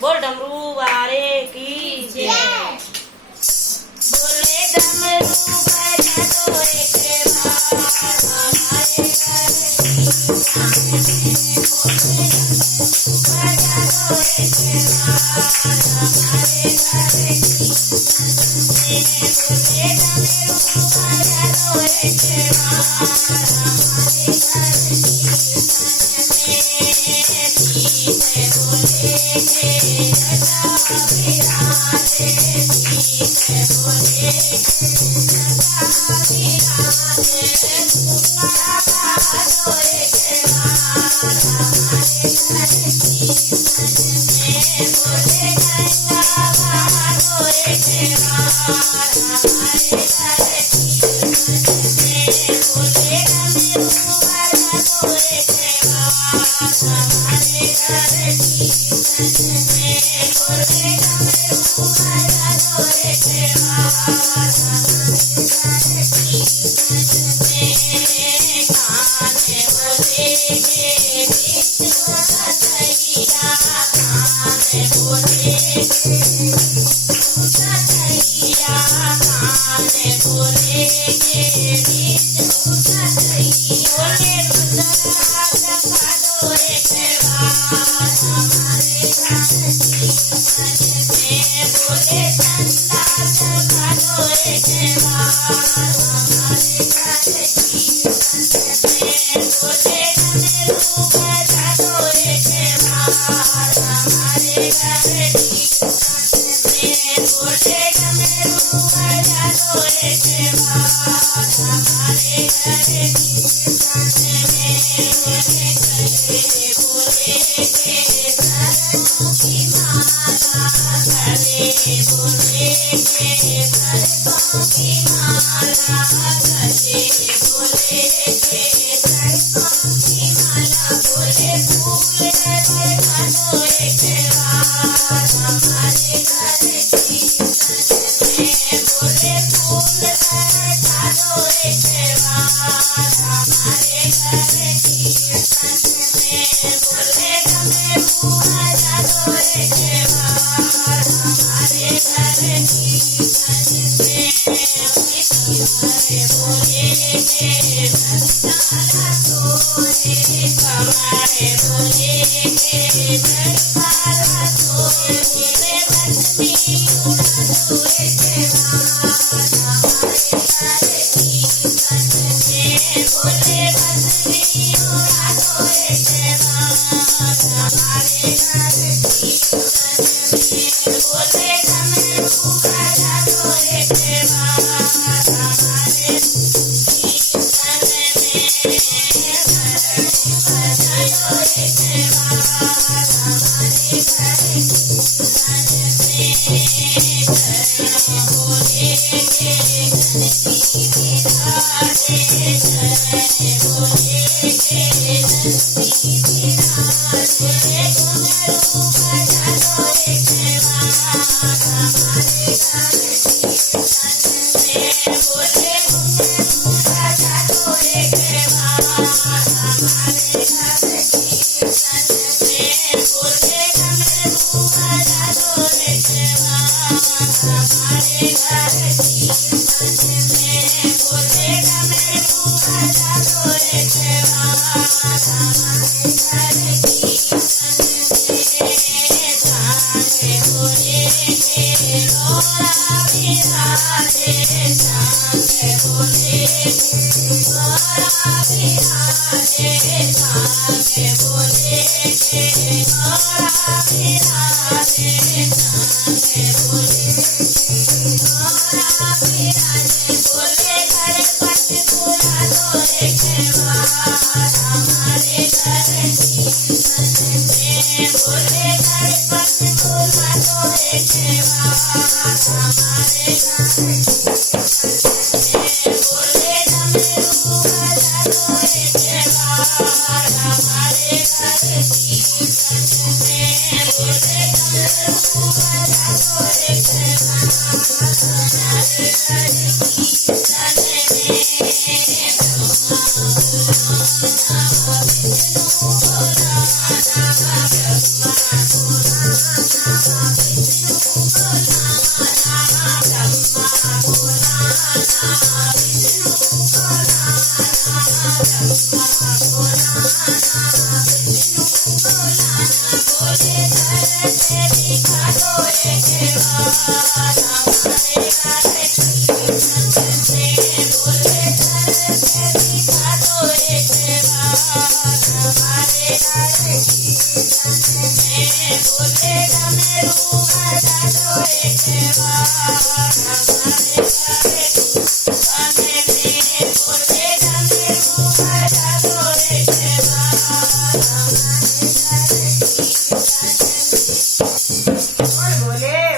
बोल डमरू वाले की जय। बोले डमरू बजा दो एक बार हमारे घर की शान में। बोले बजा दो एक बार हमारे घर की शान में। बोले डमरू बजा दो एक बार हमारे घर की शान में। सीते बोले के जटा बिराजे, सीते बोले के जटा बिराजे। गंगा बहा दो एक बार हमारे घर की शान में। बोले गंगा बहा दो एक बार हमारे घर की शान में। बोले डमरू बजा दो एक बार हमारे घर की शान में। बोले डमरू बजा दो एक बार हमारे घर की शान में। कान्हे बोले के विष्णु सतैया, कान्हे बोले के विष्णु सतैया, कान्हे बोले के विष्णु सतैया। बोले रुद्रा दिखा दो एक बार हमारे घर की शान में। बोले चंदा दिखा दो एक बार हमारे घर की शान में। बोले डमरू बजा दो एक बार हमारे घर की शान में। बोले डमरू बजा दो एक बार हमारे घर की शान में। बोले गले बोले के धर्मों की माला, गले बोले के धर्मों की माला, गले बोले के धर्मों की माला। बोले फूल दिखा दो एक बार हमारे घर की शान में। बोले फूल दिखा दो एक बार हमारे घर की शान में। बोले डमरू बजा दो एक बार हमारे घर की शान में। हरे बोले के भक्तारा सोए, हमारे बोले के भक्तारा सोए। बोले बंसी उड़ा दो एक बार हमारे घर की शान में। बोले बंसी उड़ा दो एक बार हमारे घर की शान में। बोले डमरू बजा दो एक बार हमारे की शान में। बजा दो एक बार हमारे घर की शान में। चरण बोले के धरती बिराजे, चरण बोले के धरती बिराजे। घुंघरू